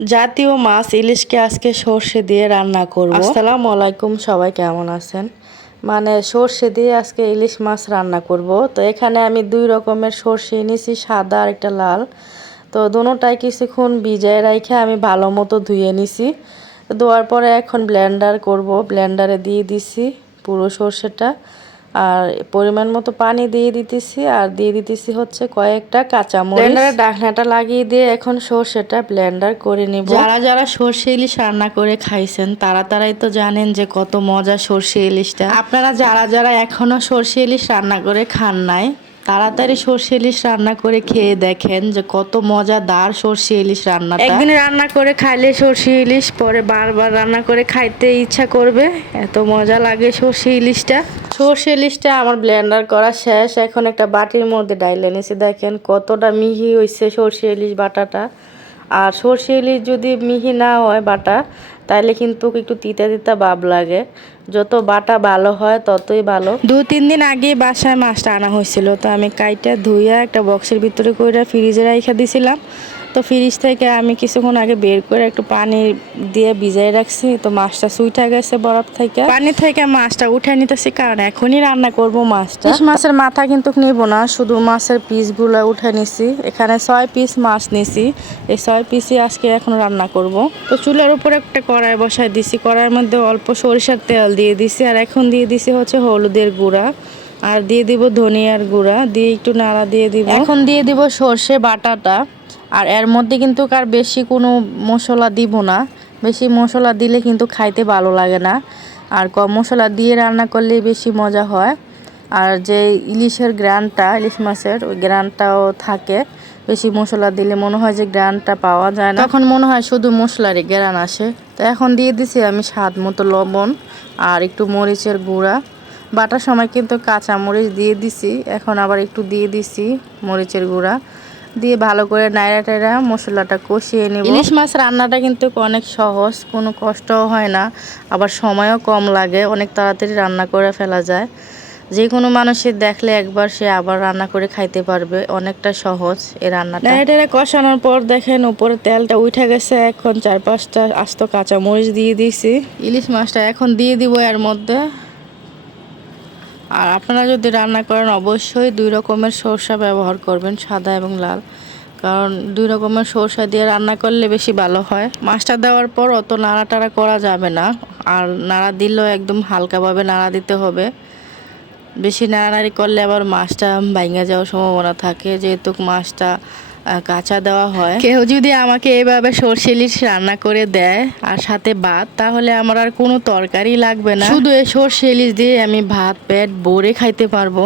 জাতীয় মাছ ইলিশকে আজকে সর্ষে দিয়ে রান্না করব। আসসালামু আলাইকুম, সবাই কেমন আছেন? সর্ষে দিয়ে আজকে ইলিশ মাছ রান্না করব। তো এখানে আমি দুই রকমের সর্ষে নিয়েছি, সাদা আর একটা লাল। তো দুটোটাই কিছুক্ষণ ভিজায় রাখে আমি ভালো মতো ধুয়ে নিছি। ধোয়ার পরে এখন ব্লেন্ডার করব। ব্লেন্ডারে দিয়ে দিছি পুরো সর্ষেটা, আর পরিমাণ মতো পানি দিয়ে দিতেছি, আর দিয়ে দিতেছি হচ্ছে কয়েকটা কাঁচামরিচ। ব্লেন্ডারে ঢাকনাটা লাগিয়ে দিয়ে এখন সর্ষেটা ব্লেন্ডার করে নিব। যারা যারা সর্ষে ইলিশ রান্না করে খাইছেন তারাই তো জানেন যে কত মজা সর্ষে ইলিশটা। আপনারা যারা যারা এখনো সর্ষে ইলিশ রান্না করে খান নাই, তাড়াতাড়ি সর্ষে ইলিশ রান্না করে খেয়ে দেখেন যে কত মজাদার সর্ষে ইলিশ রান্নাটা। একদিন রান্না করে খাইলে সর্ষে ইলিশ পরে বারবার রান্না করে খাইতে ইচ্ছা করবে, এত মজা লাগে সর্ষে ইলিশটা। সর্ষে ইলিশটা আমার ব্লেন্ডার করা শেষ। এখন একটা বাটির মধ্যে ডাইলে নিয়েছি, দেখেন কতটা মিহি হয়েছে সর্ষে ইলিশ বাটাটা। আর সর্ষে ইলিশ যদি মিহি না হয় বাটা, তাইলে কিন্তু একটু তিতা তিতা ভাব লাগে। যত বাটা ভালো হয় ততই ভালো। 2-3 দিন আগে বাসায় মাছটা আনা হয়েছিল, তো আমি কাইটা ধুইয়া একটা বক্সের ভিতরে করে ফ্রিজে রাখা দিয়েছিলাম। তো ফ্রিজ থেকে আমি কিছুক্ষণ আগে বের করে একটু পানি দিয়ে ভিজাই রাখছি। তো মাছটা সুইটা গেছে বরফ থেকে, পানি থেকে মাছটা উঠে নিতেছি, কারণ এখনই রান্না করব মাছটা। মাছের মাথা কিন্তু নিব না, শুধু মাছের পিসগুলো উঠে নিছি। এখানে 6 পিস মাছ নিছি, এই 6 পিসই আজকে এখন রান্না করব। তো চুলার উপরে একটা কড়াই বসাই দিছি, কড়াইয়ের মধ্যে অল্প সরিষার তেল দিয়ে দিছি, আর এখন দিয়ে দিছি হচ্ছে হলুদের গুঁড়া, আর দিয়ে দিব ধনিয়ার গুঁড়া, দিয়ে একটু নাড়া দিয়ে দিব। এখন দিয়ে দিব সর্ষে বাটাটা। আর এর মধ্যে কিন্তু আর বেশি কোনো মশলা দিব না, বেশি মশলা দিলে কিন্তু খাইতে ভালো লাগে না, আর কম মশলা দিয়ে রান্না করলে বেশি মজা হয়। আর যে ইলিশের গ্রানটা, ইলিশ মাছের ওই গ্রানটাও থাকে, বেশি মশলা দিলে মনে হয় যে গ্রানটা পাওয়া যায় না, তখন মনে হয় শুধু মশলারই গ্রান আসে। তো এখন দিয়ে দিছি আমি স্বাদ মতো লবণ আর একটু মরিচের গুঁড়া। বাটার সময় কিন্তু কাঁচা মরিচ দিয়ে দিছি, এখন আবার একটু দিয়ে দিছি মরিচের গুঁড়া, দিয়ে ভালো করে নাড়া টাড়া মশলাটা কষিয়ে নেব। ইলিশ মাছ রান্নাটা কিন্তু অনেক সহজ, কোনো কষ্টও হয় না, আবার সময়ও কম লাগে, অনেক তাড়াতাড়ি রান্না করে ফেলা যায়। যে কোনো মানুষের দেখলে একবার সে আবার রান্না করে খাইতে পারবে, অনেকটা সহজ এই রান্নাটা। নাড়া টাড়া কষানোর পর দেখেন উপরে তেলটা উঠে গেছে। এখন 4-5টা আস্ত কাঁচা মরিচ দিয়ে দিয়েছি। ইলিশ মাছটা এখন দিয়ে দিব এর মধ্যে। আর আপনারা যদি রান্না করেন অবশ্যই 2 রকমের সরষা ব্যবহার করবেন, সাদা এবং লাল, কারণ 2 রকমের সরষা দিয়ে রান্না করলে বেশি ভালো হয়। মাছটা দেওয়ার পর অত নাড়াটাড়া করা যাবে না, আর নাড়া দিলেও একদম হালকাভাবে নাড়া দিতে হবে। বেশি নাড়ানাড়ি করলে আবার মাছটা ভাঙা যাওয়ার সম্ভাবনা থাকে, যেহেতু মাছটা কাঁচা দেওয়া হয়। কেউ যদি আমাকে এইভাবে সর্ষে ইলিশ রান্না করে দেয় আর সাথে ভাত, তাহলে আমার আর কোনো তরকারি লাগবে না, শুধু এই সর্ষে ইলিশ দিয়ে আমি ভাত পেট ভরে খাইতে পারবো।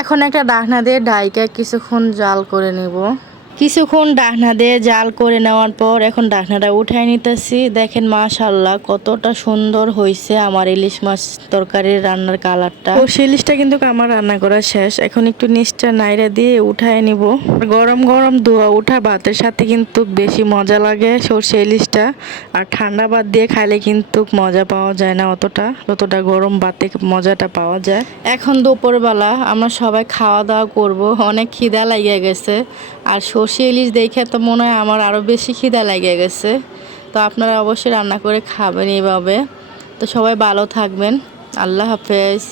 এখন একটা ঢাকনা দিয়ে ঢাইকা কিছুক্ষণ জাল করে নিব। কিছুক্ষণ ঢাকনা দিয়ে জাল করে নেওয়ার পর এখন ঢাকনাটা উঠাই নিতেছি। দেখেন মাশাআল্লাহ কতটা সুন্দর হয়েছে আমার ইলিশ মাছ তরকারির রান্নার কালারটা। সর্ষে ইলিশটা কিন্তু আমার রান্না করা শেষ, এখন একটু নিচটা নাইড়া দিয়ে উঠায় নিব। গরম গরম ধোয়া উঠা ভাতের সাথে কিন্তু বেশি মজা লাগে সর্ষে ইলিশটা, আর ঠান্ডা ভাত দিয়ে খাইলে কিন্তু মজা পাওয়া যায় না যতটা গরম ভাতে মজাটা পাওয়া যায়। এখন দুপুরবেলা আমরা সবাই খাওয়া দাওয়া করব, অনেক খিদা লাগিয়ে গেছে, আর সর্ষে ইলিশ দেখে তো মনে হয় আমার আরও বেশি খিদা লেগে গেছে। তো আপনারা অবশ্যই রান্না করে খাবেন এইভাবে। তো সবাই ভালো থাকবেন, আল্লাহ হাফেজ।